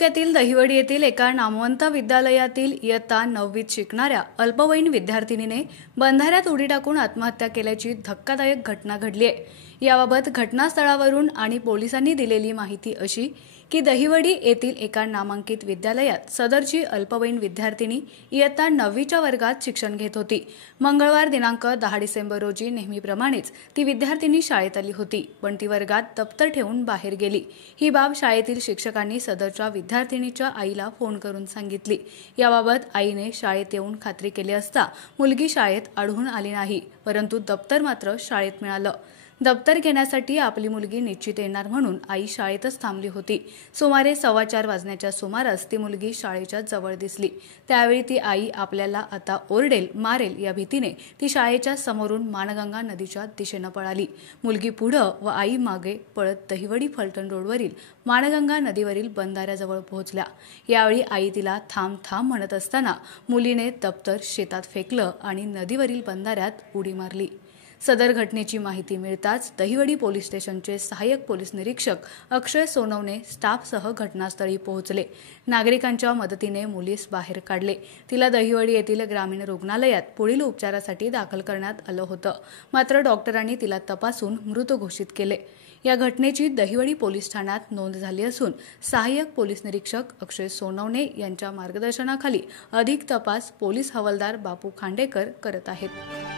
तालुक्यातील दहिवडी येथील एका नामवंत विद्यालयातील इयत्ता 9वीत शिकणाऱ्या अल्पवयीन विद्यार्थिनीने बंधाऱ्यात उडी टाकून आत्महत्या केल्याची धक्कादायक घटना घडली आहे। याबाबत घटनास्थळावरून आणि पोलिसांनी दिलेली माहिती अशी की दहिवडी येथील एका नामांकित विद्यालयात सदरची अल्पवयीन विद्यार्थिनी इयत्ता 9वीच्या वर्गात शिक्षण घेत होती। मंगळवार दिनांक 10 डिसेंबर रोजी नेहमीप्रमाणेच ती विद्यार्थिनी शाळेत आली होती, पण ती वर्गात दप्तर ठेवून बाहेर गेली। ही बाब शाळेतील शिक्षकांनी सदरच्या विद्यार्थिनीच्या आईला फोन करून सांगितली। याबाबत आईने शाळेत येऊन खात्री केली असता मुलगी शाळेत आढळून आली नाही, परंतु दप्तर मात्र शाळेत मिळालं। दप्तर घेण्यासाठी आपली मुलगी निश्चित येणार म्हणून आई शाळेतच थांबली होती। सुमारे 4:15 वाजण्याच्या सुमारास ती मुलगी शाळेच्या जवळ दिसली। त्यावेळी ती आई आपल्याला आता ओरडेल मारेल या भीतीने ती शाळेच्या समोरून माणगंगा नदीच्या दिशेने पळाली। मुलगी पुढे व आई मागे पळत दहिवडी फलटण रोडवरील माणगंगा नदीवरील बंधाऱ्याजवळ पोहोचल्या। यावेळी आई तिला थांब थांब म्हणत असताना मुलीने दप्तर शेतात फेकलं आणि नदीवरील बंधाऱ्यात उडी मारली। सदर घटनेची माहिती मिळताच दहिवडी पोलीस स्टेशनचे सहाय्यक पोलीस निरीक्षक अक्षय सोनवणे स्टाफसह घटनास्थळी पोहोचले। नागरिकांच्या मदतीने मुलीस बाहेर काढले। तिला दहिवडी येथील ग्रामीण रुग्णालयात पुढील उपचारासाठी दाखल करण्यात आलं होतं, मात्र डॉक्टरांनी तिला तपासून मृत घोषित केले। या घटनेची दहिवडी पोलीस ठाण्यात नोंद झाली असून सहाय्यक पोलीस निरीक्षक अक्षय सोनवणे यांच्या मार्गदर्शनाखाली अधिक तपास पोलीस हवालदार बापू खांडेकर करत आहेत।